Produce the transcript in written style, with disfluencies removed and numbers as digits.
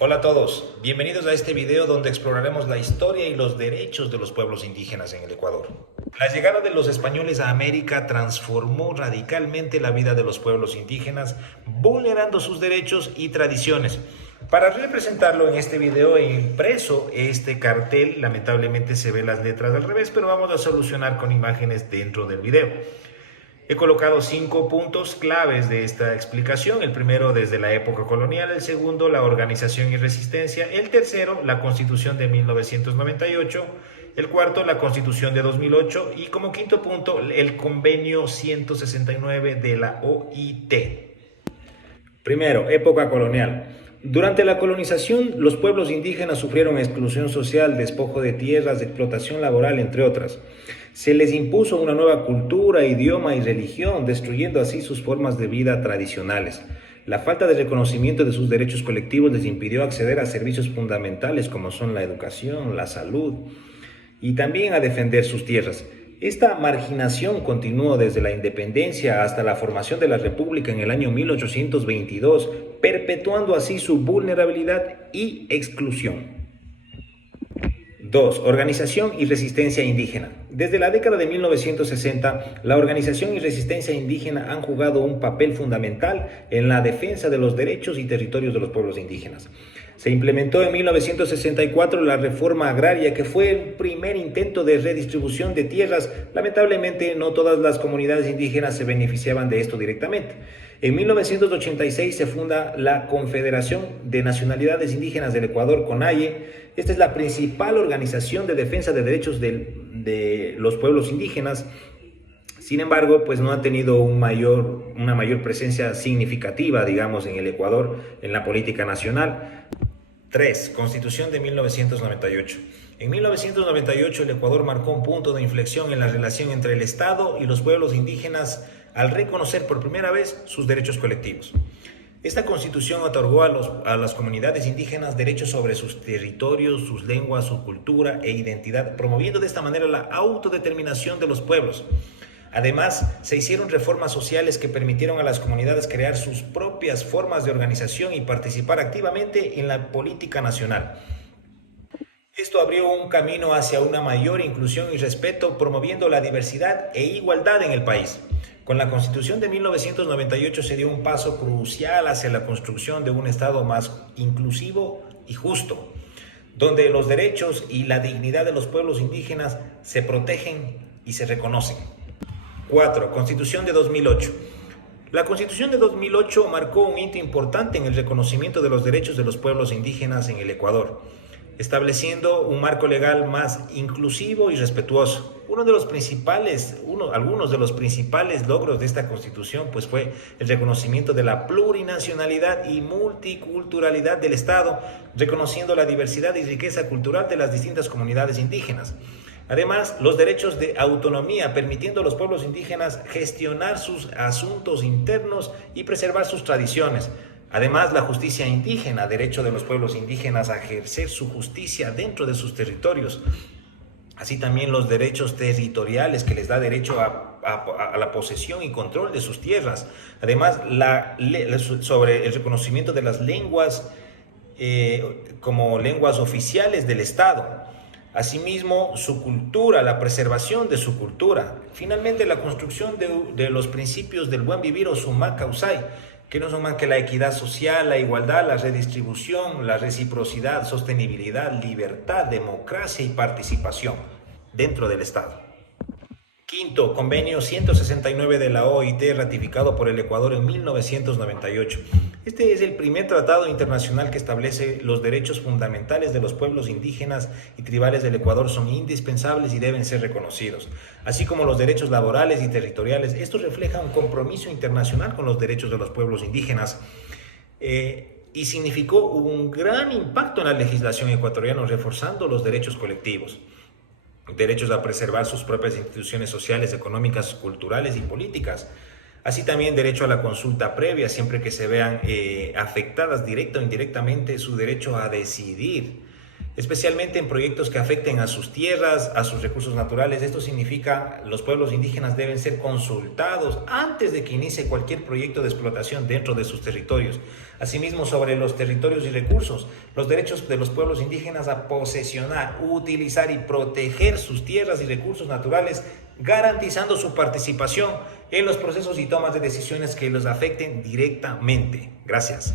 Hola a todos, bienvenidos a este video donde exploraremos la historia y los derechos de los pueblos indígenas en el Ecuador. La llegada de los españoles a América transformó radicalmente la vida de los pueblos indígenas, vulnerando sus derechos y tradiciones. Para representarlo en este video he impreso este cartel, lamentablemente se ven las letras al revés, pero vamos a solucionar con imágenes dentro del video. He colocado 5 puntos claves de esta explicación. El primero, desde la época colonial. El segundo, la organización y resistencia. El tercero, la Constitución de 1998. El cuarto, la Constitución de 2008. Y como quinto punto, el Convenio 169 de la OIT. Primero, época colonial. Durante la colonización, los pueblos indígenas sufrieron exclusión social, despojo de tierras, explotación laboral, entre otras. Se les impuso una nueva cultura, idioma y religión, destruyendo así sus formas de vida tradicionales. La falta de reconocimiento de sus derechos colectivos les impidió acceder a servicios fundamentales como son la educación, la salud y también a defender sus tierras. Esta marginación continuó desde la independencia hasta la formación de la República en el año 1822, perpetuando así su vulnerabilidad y exclusión. 2. Organización y resistencia indígena. Desde la década de 1960, la organización y resistencia indígena han jugado un papel fundamental en la defensa de los derechos y territorios de los pueblos indígenas. Se implementó en 1964 la reforma agraria, que fue el primer intento de redistribución de tierras. Lamentablemente, no todas las comunidades indígenas se beneficiaban de esto directamente. En 1986 se funda la Confederación de Nacionalidades Indígenas del Ecuador, CONAIE. Esta es la principal organización de defensa de derechos de los pueblos indígenas. Sin embargo, pues no ha tenido una mayor presencia significativa, digamos, en el Ecuador, en la política nacional. 3. Constitución de 1998. En 1998 el Ecuador marcó un punto de inflexión en la relación entre el Estado y los pueblos indígenas al reconocer por primera vez sus derechos colectivos. Esta constitución otorgó a las comunidades indígenas derechos sobre sus territorios, sus lenguas, su cultura e identidad, promoviendo de esta manera la autodeterminación de los pueblos. Además, se hicieron reformas sociales que permitieron a las comunidades crear sus propias formas de organización y participar activamente en la política nacional. Esto abrió un camino hacia una mayor inclusión y respeto, promoviendo la diversidad e igualdad en el país. Con la Constitución de 1998 se dio un paso crucial hacia la construcción de un Estado más inclusivo y justo, donde los derechos y la dignidad de los pueblos indígenas se protegen y se reconocen. 4. Constitución de 2008. La Constitución de 2008 marcó un hito importante en el reconocimiento de los derechos de los pueblos indígenas en el Ecuador, estableciendo un marco legal más inclusivo y respetuoso. Algunos de los principales logros de esta Constitución pues fue el reconocimiento de la plurinacionalidad y multiculturalidad del Estado, reconociendo la diversidad y riqueza cultural de las distintas comunidades indígenas. Además, los derechos de autonomía, permitiendo a los pueblos indígenas gestionar sus asuntos internos y preservar sus tradiciones. Además, la justicia indígena, derecho de los pueblos indígenas a ejercer su justicia dentro de sus territorios. Así también los derechos territoriales, que les da derecho a la posesión y control de sus tierras. Además, sobre el reconocimiento de las lenguas como lenguas oficiales del Estado. Asimismo, su cultura, la preservación de su cultura. Finalmente, la construcción de los principios del buen vivir o summa causai, que no son más que la equidad social, la igualdad, la redistribución, la reciprocidad, sostenibilidad, libertad, democracia y participación dentro del Estado. Quinto, Convenio 169 de la OIT, ratificado por el Ecuador en 1998. Este es el primer tratado internacional que establece los derechos fundamentales de los pueblos indígenas y tribales del Ecuador. Son indispensables y deben ser reconocidos, así como los derechos laborales y territoriales. Esto refleja un compromiso internacional con los derechos de los pueblos indígenas y significó un gran impacto en la legislación ecuatoriana, reforzando los derechos colectivos. Derechos a preservar sus propias instituciones sociales, económicas, culturales y políticas. Así también derecho a la consulta previa, siempre que se vean afectadas directa o indirectamente su derecho a decidir. especialmente en proyectos que afecten a sus tierras, a sus recursos naturales. Esto significa que los pueblos indígenas deben ser consultados antes de que inicie cualquier proyecto de explotación dentro de sus territorios. Asimismo, sobre los territorios y recursos, los derechos de los pueblos indígenas a posesionar, utilizar y proteger sus tierras y recursos naturales, garantizando su participación en los procesos y tomas de decisiones que los afecten directamente. Gracias.